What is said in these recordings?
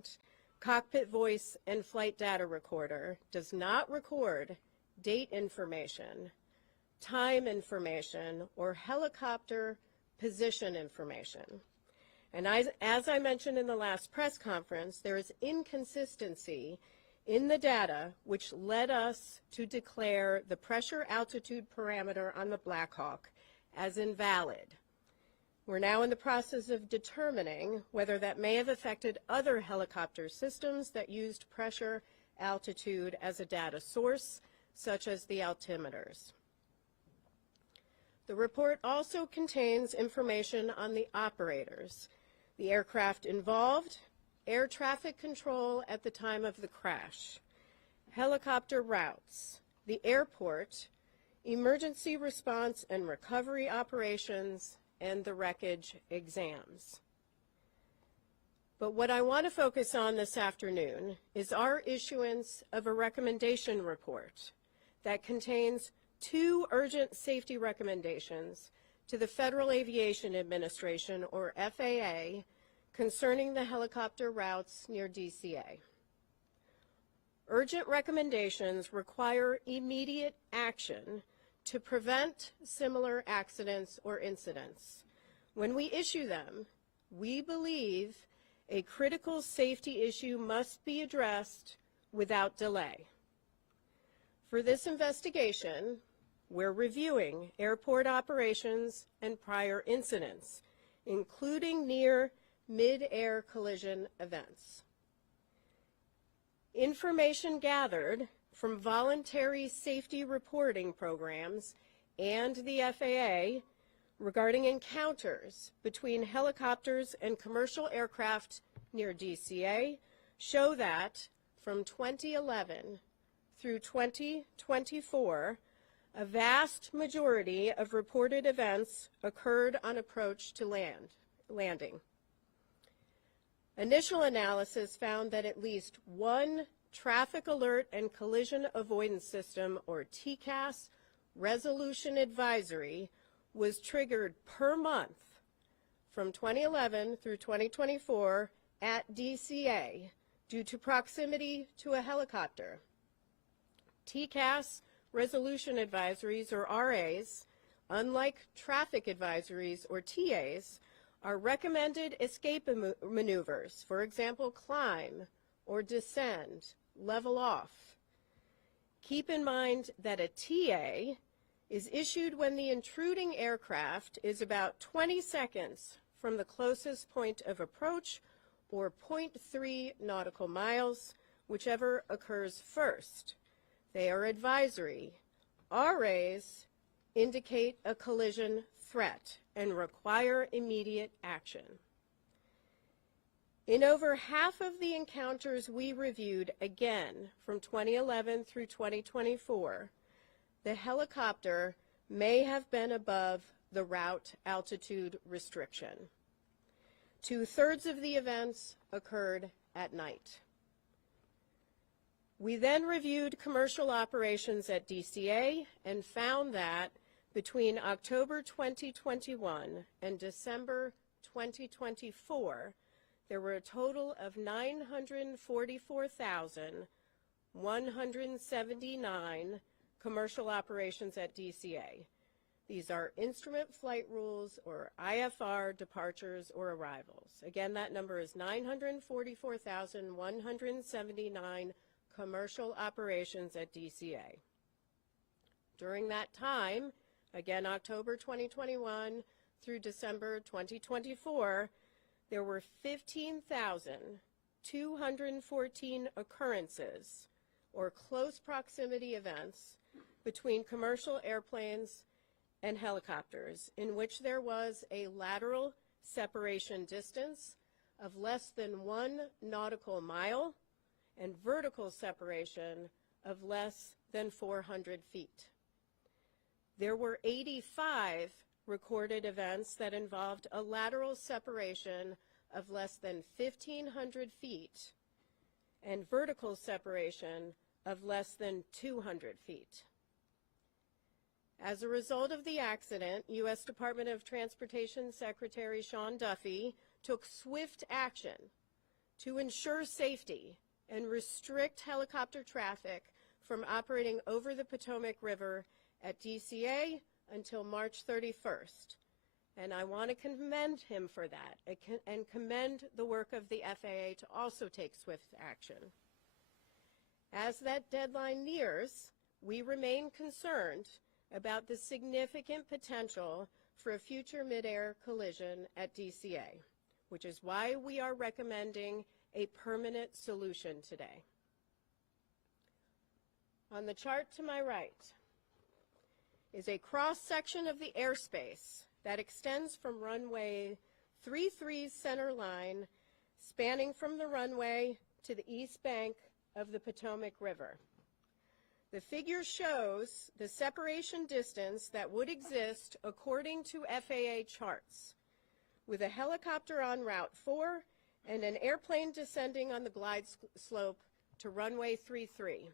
accident, cockpit voice and flight data recorder does not record date information, time information, or helicopter position information. And as I mentioned in the last press conference, there is inconsistency in the data which led us to declare the pressure altitude parameter on the Black Hawk as invalid. We're now in the process of determining whether that may have affected other helicopter systems that used pressure altitude as a data source, such as the altimeters. The report also contains information on the operators, the aircraft involved, air traffic control at the time of the crash, helicopter routes, the airport, emergency response and recovery operations, and the wreckage exams. But what I want to focus on this afternoon is our issuance of a recommendation report that contains 2 urgent safety recommendations to the Federal Aviation Administration, or FAA, concerning the helicopter routes near DCA. Urgent recommendations require immediate action to prevent similar accidents or incidents. When we issue them, we believe a critical safety issue must be addressed without delay. For this investigation, we're reviewing airport operations and prior incidents, including near mid-air collision events. Information gathered from voluntary safety reporting programs and the FAA regarding encounters between helicopters and commercial aircraft near DCA show that from 2011 through 2024, a vast majority of reported events occurred on approach to landing. Initial analysis found that at least one Traffic Alert and Collision Avoidance System, or TCAS, resolution advisory was triggered per month from 2011 through 2024 at DCA due to proximity to a helicopter. TCAS resolution advisories, or RAs, unlike traffic advisories, or TAs, are recommended escape maneuvers, for example, climb or descend, level off. Keep in mind that a TA is issued when the intruding aircraft is about 20 seconds from the closest point of approach, or 0.3 nautical miles, whichever occurs first. They are advisory. RAs indicate a collision threat and require immediate action. In over half of the encounters we reviewed, again from 2011 through 2024, the helicopter may have been above the route altitude restriction. 2/3 of the events occurred at night. We then reviewed commercial operations at DCA and found that between October 2021 and December 2024, there were a total of 944,179 commercial operations at DCA. These are instrument flight rules, or IFR, departures or arrivals. Again, that number is 944,179 commercial operations at DCA. During that time, again October 2021 through December 2024, there were 15,214 occurrences, or close proximity events, between commercial airplanes and helicopters, in which there was a lateral separation distance of less than 1 nautical mile and vertical separation of less than 400 feet. There were 85 recorded events that involved a lateral separation of less than 1,500 feet and vertical separation of less than 200 feet. As a result of the accident, U.S. Department of Transportation Secretary Sean Duffy took swift action to ensure safety and restrict helicopter traffic from operating over the Potomac River at DCA until March 31st. And I want to commend him for that and commend the work of the FAA to also take swift action. As that deadline nears, we remain concerned about the significant potential for a future midair collision at DCA, which is why we are recommending a permanent solution today. On the chart to my right is a cross-section of the airspace that extends from runway 33's center line, spanning from the runway to the east bank of the Potomac River. The figure shows the separation distance that would exist according to FAA charts, with a helicopter on Route 4 and an airplane descending on the glide slope to runway 33.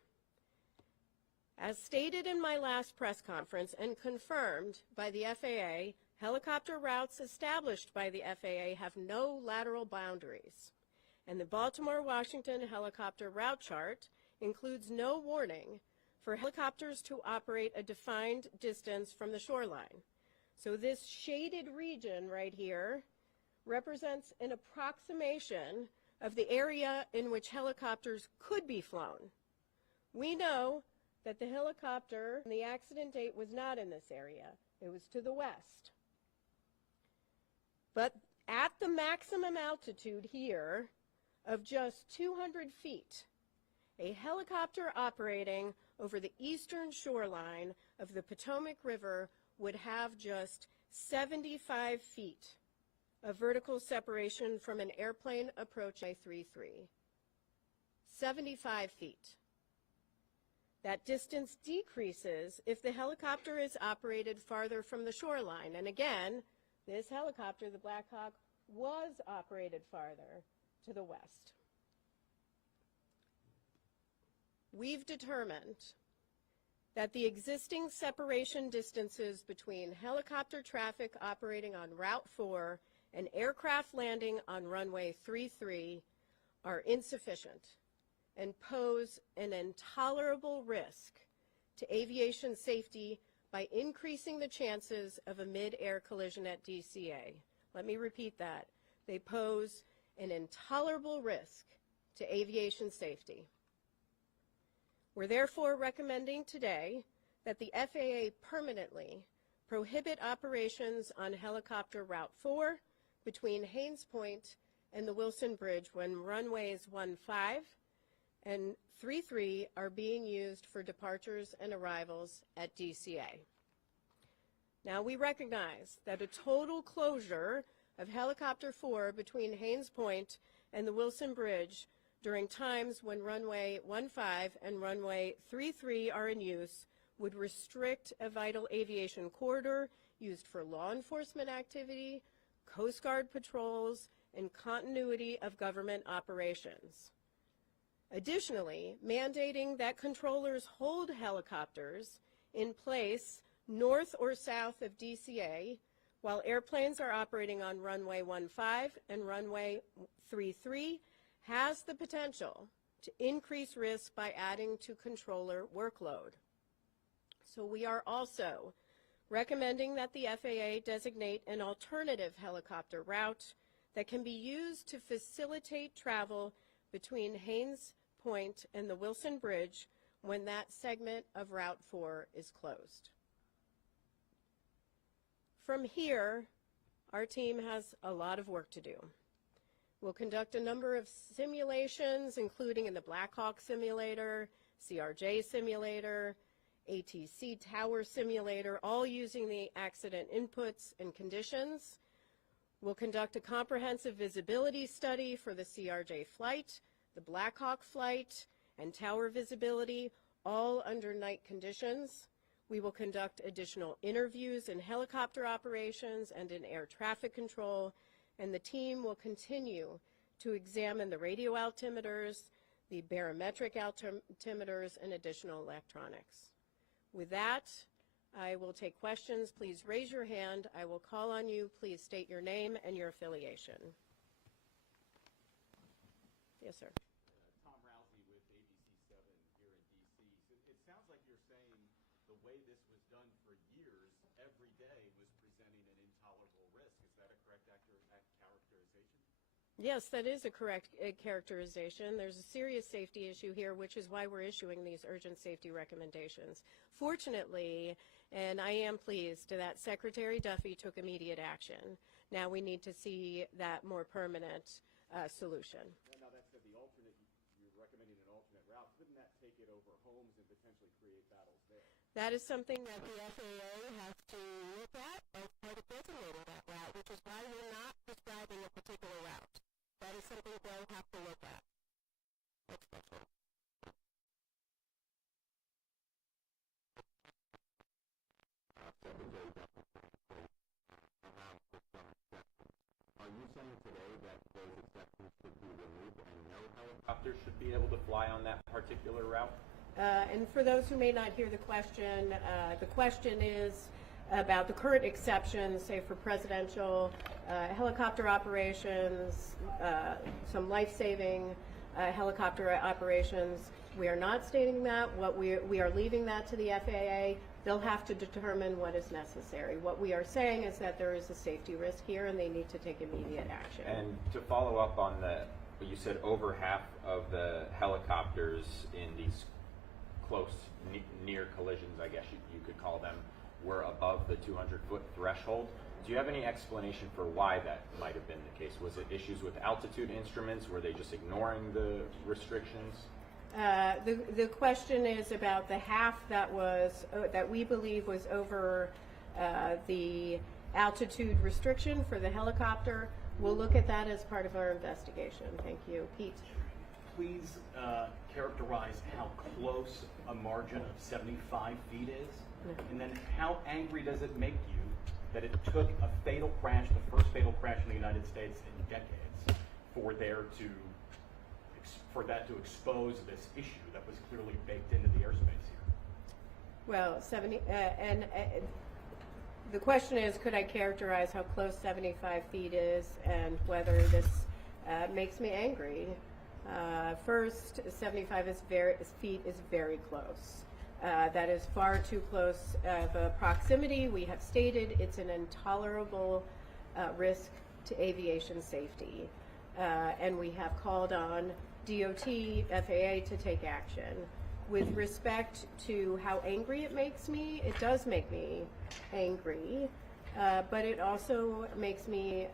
As stated in my last press conference and confirmed by the FAA, helicopter routes established by the FAA have no lateral boundaries, and the Baltimore-Washington helicopter route chart includes no warning for helicopters to operate a defined distance from the shoreline. So this shaded region right here represents an approximation of the area in which helicopters could be flown. We know that the helicopter and the accident date was not in this area. It was to the west. But at the maximum altitude here of just 200 feet, a helicopter operating over the eastern shoreline of the Potomac River would have just 75 feet of vertical separation from an airplane approaching 33. 75 feet. That distance decreases if the helicopter is operated farther from the shoreline. And again, this helicopter, the Black Hawk, was operated farther to the west. We've determined that the existing separation distances between helicopter traffic operating on Route 4 and aircraft landing on runway 33 are insufficient and pose an intolerable risk to aviation safety by increasing the chances of a mid-air collision at DCA. Let me repeat that. They pose an intolerable risk to aviation safety. We're therefore recommending today that the FAA permanently prohibit operations on helicopter Route 4 between Haines Point and the Wilson Bridge when runways 15 and 33 are being used for departures and arrivals at DCA. Now, we recognize that a total closure of helicopter 4 between Haines Point and the Wilson Bridge during times when runway 15 and runway 33 are in use would restrict a vital aviation corridor used for law enforcement activity, Coast Guard patrols, and continuity of government operations. Additionally, mandating that controllers hold helicopters in place north or south of DCA while airplanes are operating on runway 15 and runway 33 has the potential to increase risk by adding to controller workload. So we are also recommending that the FAA designate an alternative helicopter route that can be used to facilitate travel between Haines Point and the Wilson Bridge when that segment of Route 4 is closed. From here, our team has a lot of work to do. We'll conduct a number of simulations, including in the Black Hawk simulator, CRJ simulator, ATC tower simulator, all using the accident inputs and conditions. We'll conduct a comprehensive visibility study for the CRJ flight, the Black Hawk flight, and tower visibility, all under night conditions. We will conduct additional interviews in helicopter operations and in air traffic control, and the team will continue to examine the radio altimeters, the barometric altimeters, and additional electronics. With that, I will take questions. Please raise your hand. I will call on you. Please state your name and your affiliation. Yes, sir. Tom Rousey with ABC7 here in D.C. So it sounds like you're saying the way this was done for years, every day was presenting an intolerable risk. Is that a correct characterization? Yes, that is a correct characterization. There's a serious safety issue here, which is why we're issuing these urgent safety recommendations. Fortunately, and I am pleased that Secretary Duffy took immediate action. Now we need to see that more permanent solution. Now that said, you're recommending an alternate route. Couldn't that take it over homes and potentially create battles there? That is something that the FAA has to look at as part of designating that route, which is why we're not describing a particular route. That is something they'll have to look at. Next question. Are you saying today that those exceptions should be removed and no helicopters should be able to fly on that particular route? And for those who may not hear the question is about the current exceptions, say for presidential helicopter operations, some life-saving helicopter operations. We are not stating that. We are leaving that to the FAA. They'll have to determine what is necessary. What we are saying is that there is a safety risk here and they need to take immediate action. And to follow up on what you said, over half of the helicopters in these close, near collisions, I guess you could call them, were above the 200-foot threshold. Do you have any explanation for why that might have been the case? Was it issues with altitude instruments? Were they just ignoring the restrictions? The question is about the half that we believe was over the altitude restriction for the helicopter. We'll look at that as part of our investigation. Thank you. Pete. Please characterize how close a margin of 75 feet is, and then how angry does it make you that it took a fatal crash, the first fatal crash in the United States in decades, for that to expose this issue that was clearly baked into the airspace here? Well, the question is, could I characterize how close 75 feet is and whether this makes me angry? First, 75 feet is very close. That is far too close of a proximity. We have stated it's an intolerable risk to aviation safety. And we have called on DOT, FAA to take action. With respect to how angry it makes me, it does make me angry, but it also makes me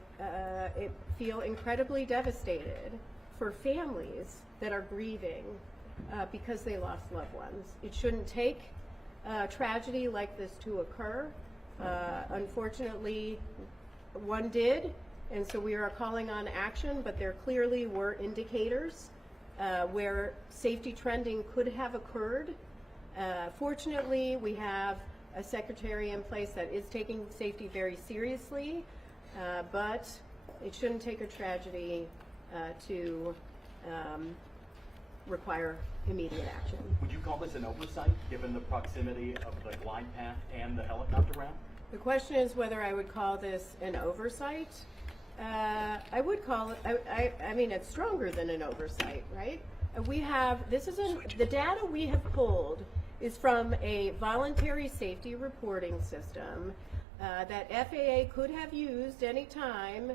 feel incredibly devastated for families that are grieving because they lost loved ones. It shouldn't take a tragedy like this to occur. Unfortunately, one did, and so we are calling on action, but there clearly were indicators where safety trending could have occurred. Fortunately, we have a secretary in place that is taking safety very seriously, but it shouldn't take a tragedy to require immediate action. Would you call this an oversight, given the proximity of the glide path and the helicopter route? The question is whether I would call this an oversight. I would call it, I mean, it's stronger than an oversight, right? The data we have pulled is from a voluntary safety reporting system that FAA could have used any time.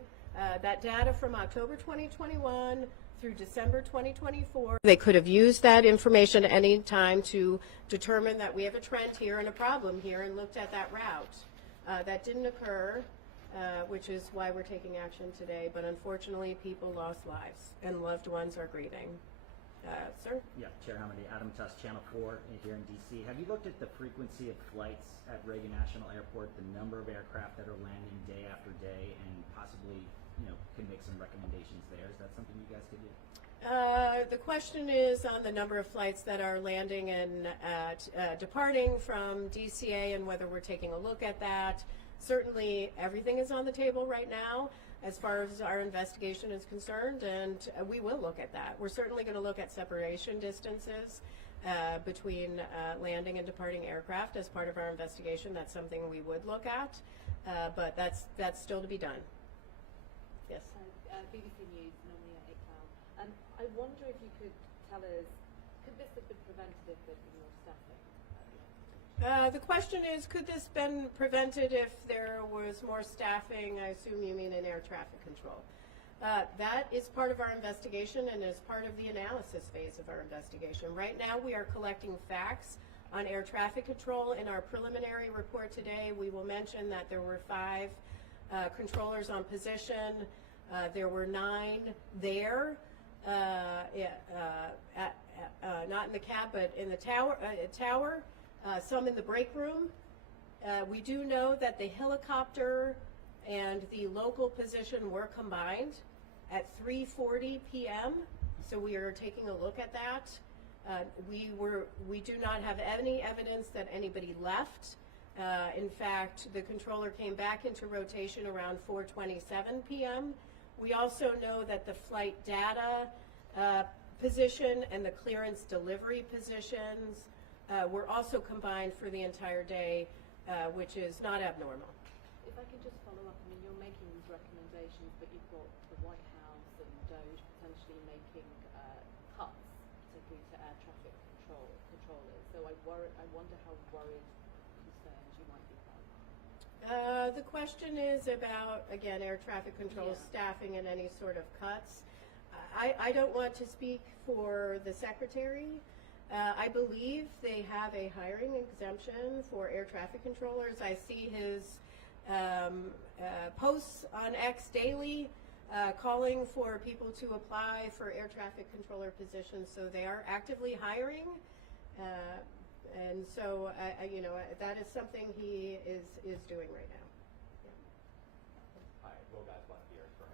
That data from October 2021 through December 2024. They could have used that information at any time to determine that we have a trend here and a problem here and looked at that route. That didn't occur. Which is why we're taking action today. But unfortunately, people lost lives and loved ones are grieving. Sir? Yeah, Chair Hamady, Adam Tuss, Channel 4 here in D.C. Have you looked at the frequency of flights at Reagan National Airport, the number of aircraft that are landing day after day, and possibly, can make some recommendations there? Is that something you guys could do? The question is on the number of flights that are landing and departing from DCA and whether we're taking a look at that. Certainly, everything is on the table right now as far as our investigation is concerned, and we will look at that. We're certainly going to look at separation distances between landing and departing aircraft as part of our investigation. That's something we would look at, but that's still to be done. Yes? BBC News, Nominee Iqbal. I wonder if you could tell us, could this have been prevented if there'd been more staffing? The question is, could this been prevented if there was more staffing? I assume you mean in air traffic control. That is part of our investigation and is part of the analysis phase of our investigation. Right now, we are collecting facts on air traffic control. In our preliminary report today, we will mention that there were 5 controllers on position. There were 9 there, not in the cab, but in the tower. Some in the break room. We do know that the helicopter and the local position were combined at 3:40 p.m. So we are taking a look at that. We do not have any evidence that anybody left. In fact, the controller came back into rotation around 4:27 p.m. We also know that the flight data position and the clearance delivery positions were also combined for the entire day, which is not abnormal. If I can just follow up, I mean, you're making these recommendations, but you've got the White House and DOJ potentially making cuts, particularly to air traffic controllers. So I wonder how worried, concerned you might be about that. The question is about, again, air traffic control Yeah. staffing and any sort of cuts. I don't want to speak for the secretary. I believe they have a hiring exemption for air traffic controllers. I see his posts on X daily calling for people to apply for air traffic controller positions, so they are actively hiring. And so, that is something he is doing right now. Hi, Will Gasbon here from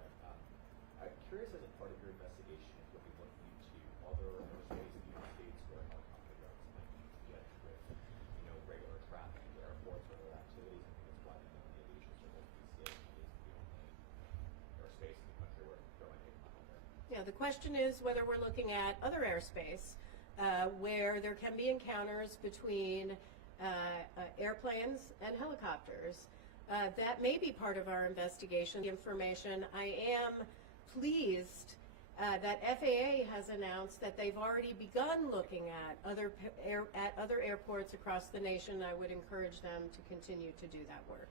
I'm curious, as a part of your investigation, if you'll be looking into other airspace in the United States where helicopter routes might conflict with, regular traffic at airports or other activities. I think that's why the aviation circle DCA is the only airspace in the country where there might be a conflict. Yeah, the question is whether we're looking at other airspace where there can be encounters between airplanes and helicopters. That may be part of our investigation. The information. I am pleased that FAA has announced that they've already begun looking at other airports across the nation. I would encourage them to continue to do that work.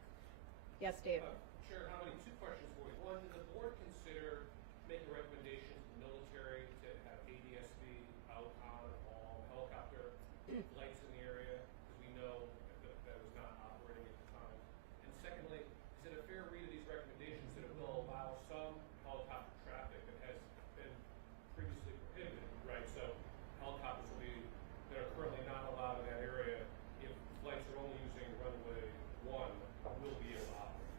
Yes, David. Chair Hamady, 2 questions for you. One, did the board consider making recommendations to the military to have ADSB out on all helicopter flights in the area? Because we know that was not operating at the time. And secondly, is it a fair read of these recommendations that it will allow some helicopter traffic that has been previously prohibited, right? So helicopters that are currently not allowed in that area, if flights are only using runway 1, will be able to operate.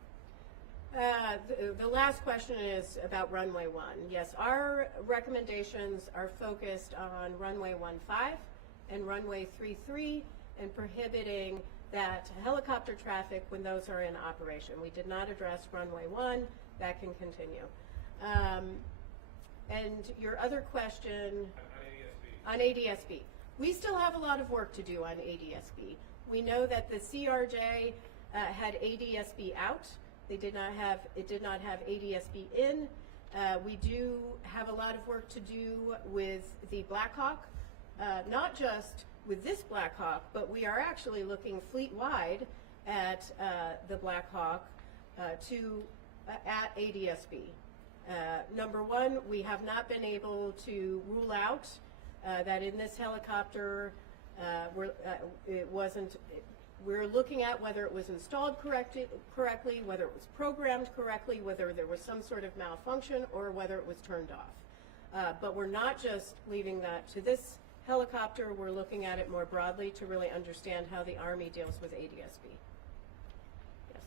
The last question is about runway 1. Yes, our recommendations are focused on runway 15 and runway 33 and prohibiting that helicopter traffic when those are in operation. We did not address runway 1. That can continue. And your other question on ADSB. We still have a lot of work to do on ADSB. We know that the CRJ had ADSB out. It did not have ADSB in. We do have a lot of work to do with the Black Hawk, not just with this Black Hawk, but we are actually looking fleet-wide at the Black Hawk at ADSB. Number one, we have not been able to rule out that in this helicopter we're looking at whether it was installed correctly, whether it was programmed correctly, whether there was some sort of malfunction, or whether it was turned off. But we're not just leaving that to this helicopter. We're looking at it more broadly to really understand how the Army deals with ADSB. Yes.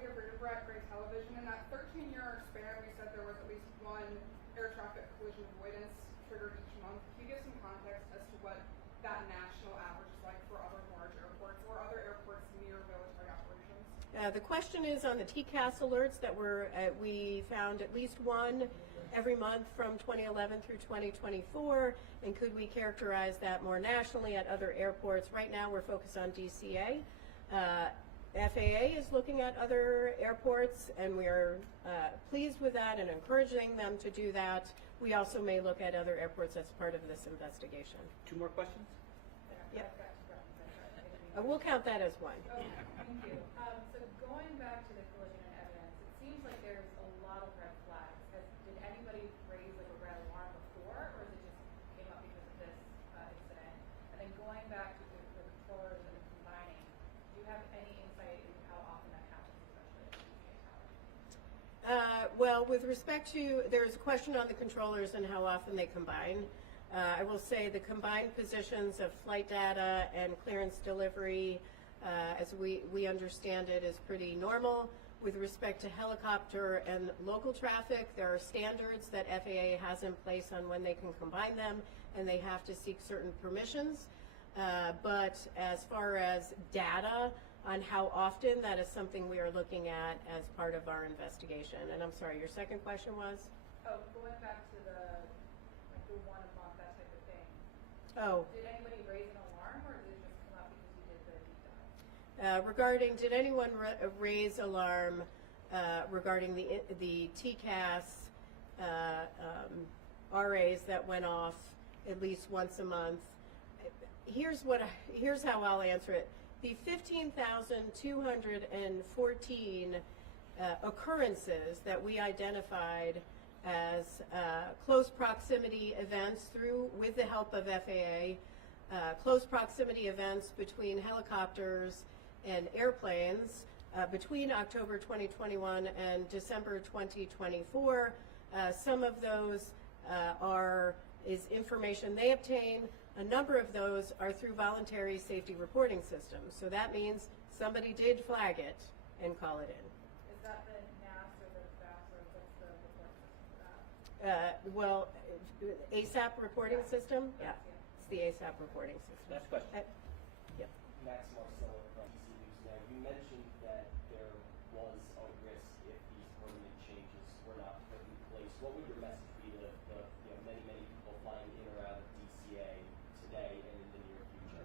Leah Brett, Gray Television. In that 13-year span, we said there was at least one air traffic collision avoidance triggered each month. Can you give some context as to what that national average is like for other large airports or other airports near military operations? The question is on the TCAS alerts that we found at least one every month from 2011 through 2024, and could we characterize that more nationally at other airports? Right now we're focused on DCA. FAA is looking at other airports, and we are pleased with that and encouraging them to do that. we also may look at other airports as part of this investigation. 2 more questions? Yep. We'll count that as one. Okay, thank you. So going back to the collision and evidence, it seems like there's a lot of red flags. Did anybody raise like a red alarm before, or is it just came up because of this incident? And then going back to the controllers and the combining, do you have any insight into how often that happens, especially at the DCA tower? Well, with respect to, there's a question on the controllers and how often they combine. I will say the combined positions of flight data and clearance delivery, as we understand it, is pretty normal. With respect to helicopter and local traffic, there are standards that FAA has in place on when they can combine them, and they have to seek certain permissions. But as far as data on how often, that is something we are looking at as part of our investigation. And I'm sorry, your second question was? Oh, going back to the 1 a month, that type of thing. Oh. Did anybody raise an alarm, or did it just come up because you did the deep dive? Regarding, did anyone raise alarm regarding the TCAS RAs that went off at least once a month? Here's how I'll answer it. The 15,214 occurrences that we identified as close proximity events with the help of FAA, close proximity events between helicopters and airplanes between October 2021 and December 2024. Some of those is information they obtain. A number of those are through voluntary safety reporting systems. So that means somebody did flag it and call it in. Is that the NAS or the FAS, or what's the report system for that? Well, ASAP reporting system? Yeah, it's the ASAP reporting system. Next question. Yep. Max Marcelo from DC News Now. You mentioned that there was a risk if these permanent changes were not put in place. What would your message be to the many people flying in or out of DCA today and in the near future?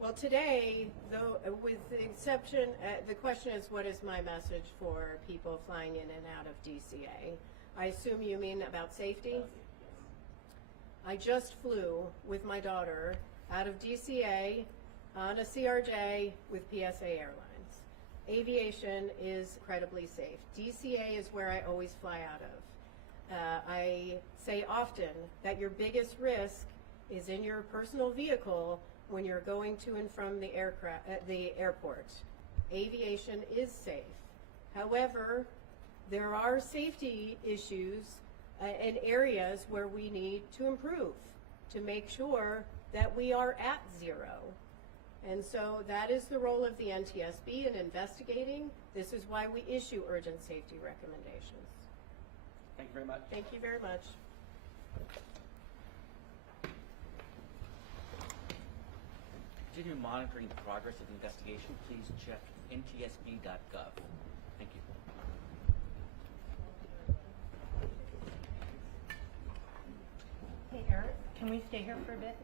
Well, today, though, with the exception, the question is, what is my message for people flying in and out of DCA? I assume you mean about safety? I just flew with my daughter out of DCA on a CRJ with PSA Airlines. Aviation is incredibly safe. DCA is where I always fly out of. I say often that your biggest risk is in your personal vehicle when you're going to and from the airport. Aviation is safe. However, there are safety issues in areas where we need to improve to make sure that we are at zero. And so that is the role of the NTSB in investigating. This is why we issue urgent safety recommendations. Thank you very much. Thank you very much. Continue monitoring the progress of the investigation, please check ntsb.gov. Thank you. Hey, Eric, can we stay here for a bit?